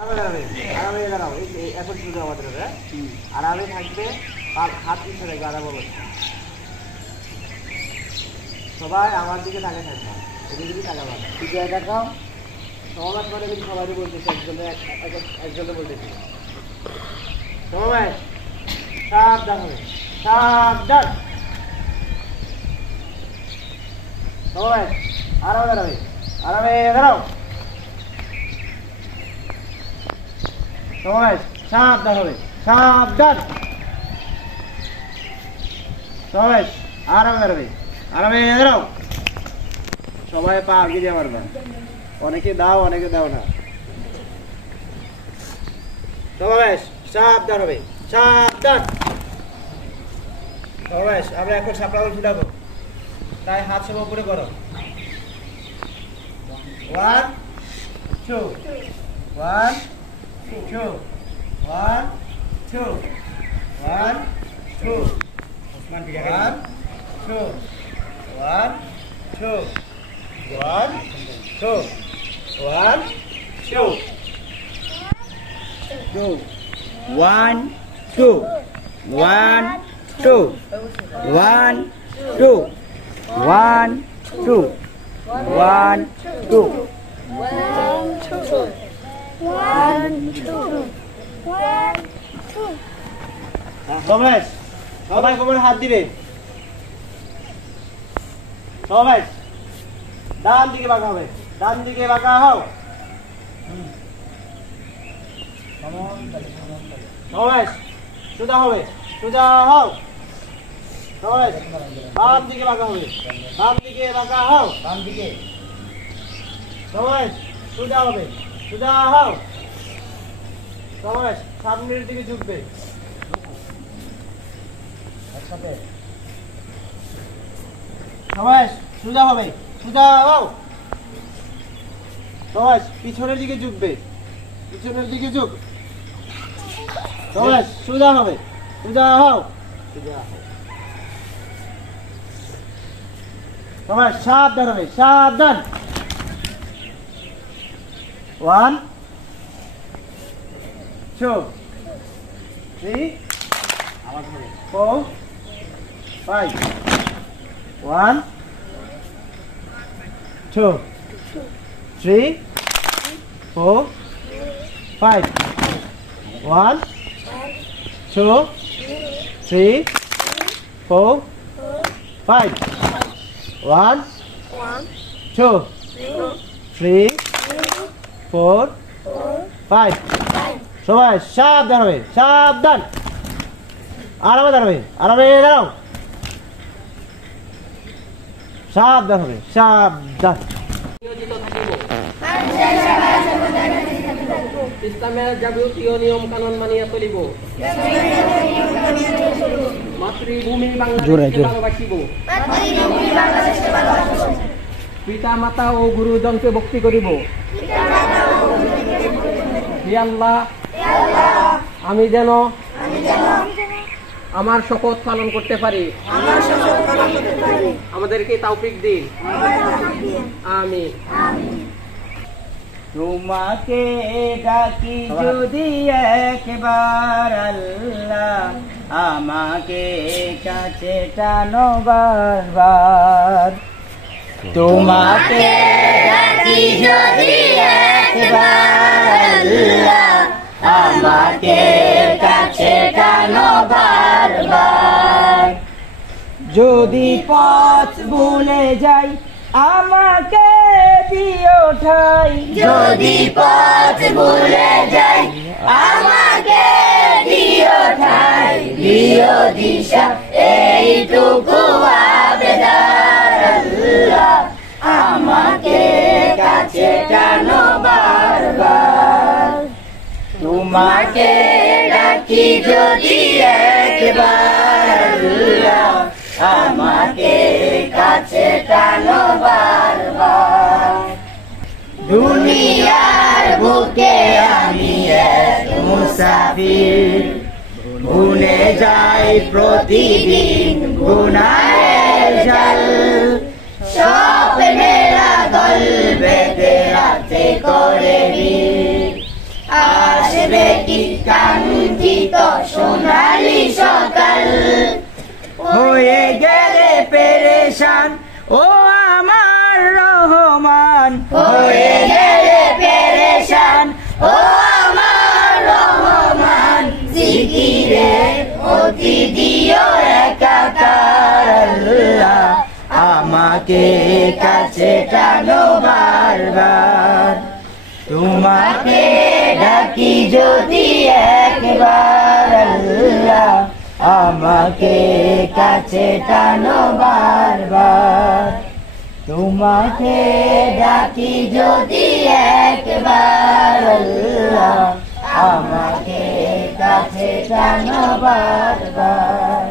আরামে দাঁড়াও, এখন শুরু আমাদের হবে। আরামে থাকবে, হাত পিছিয়ে থাকবে, আরাম হবে। সবাই আমার দিকে তাকে থাকবে, এদিকে তাকাবা। ঠিক আছে, দেখাও। সমাজ মানে কিন্তু সবাই বলতেছে, একজনে বলতেছে। সবাই সাবধান হবে, সাবধান। সবাই আরামে দাঁড়াবে, আরামে দাঁড়াও। সবাই সাবধান হবে, সাবধান। সবাই আরামে দাঁড়াবে, আরামে দাঁড়াও। সবাই পা আগিয়ে দিয়ে পারবেন। অনেকে দাও, অনেকে দাও না। সবাই সাবধান হবে, সাবধান। সবাই আমরা এখন সাপড়া বল ফুটাবো, তাই হাত সব উপরে করো। 1 2 1 2 1 2 1 2 1 2 1 2 1 2 1 2 2 1 2 1 2 1 2 1 2 1 2 সবাই সবাই কোমরে হাত দিবে। সবাই ডান দিকে বাঁকা হবে, ডান দিকে বাঁকা হও। সবাই সোজা হবে, সোজা হও। সবাই বাম দিকে বাঁকা হবে, বাম দিকে বাঁকা হও। বাম দিকে সবাই সোজা হবে, সোজা হও। সবাই সামনের দিকে ঝুঁকবে একসাথে। সবাই সোজা হবে, সোজা হও। সবাই পিছনের দিকে ঝুঁকবে, পিছনের দিকে ঝুঁক। সবাই সোজা হবে, সোজা হও। সবাই সাবধান হবে, সাবধান। 1 2 3 4 5 1 2 3 4 5 1 2 3 4 5 1 2 3 4 5 সবাই সাবধান হবে, সাবধান। আরামে দাঁড়াবে, আরামে দাঁড়াও। সাবধান হবে, সাবধান। ইসলামের যাবতীয় নিয়ম কানুন মানিয়া চলিব। মাতৃভূমি বাংলাদেশকে ভালোবাসিব। পিতা মাতা ও গুরুজনকে ভক্তি করিব। হে আল্লাহ, আমি যেন আমার শপথ পালন করতে পারি। আমাদেরকে তৌফিক দিন, আমিন। তোমাকে ডাকি যদি একবার আল্লাহ, আমাকে কাছে টানো বারবার। তোমাকে ডাকি যদি একবার আল্লাহ, আমাকে কাছে টানো বারবার। যদি পথ ভুলে যাই আমাকে দিও ঠাই। যদি পথ ভুলে যাই আমাকে দিও ঠাই। দিও দিশা এইটুকু আবেদন আল্লাহ, আমাকে কাছে টানো বারবার। তোমাকে ডাকি যদি একবার আল্লাহ, আমাকে কাছে টানো বারবার। দুনিয়ার বুকে আমি এক মুসাফির, ভুলে যাই প্রতিদিন গুনাহের জাল। স্বপ্নেরা দল বেঁধে রাতে করে ভিড়। আসবে কি কাঙ্ক্ষিত সোনালি সকাল। হয়ে গেলে পেরেশান ও আমার রহমান, হয়ে গেলে পেরেশান ও আমার রহমান, জিকিরে অতি দিও একাকার আল্লাহ, আমাকে কাছে টানো বারবার। তোমাকে ডাকি যদি একবার আল্লাহ, আমাকে কাছে টানো বারবার। তোমাকে ডাকি যদি একবার আল্লাহ, আমাকে কাছে টানো বারবার।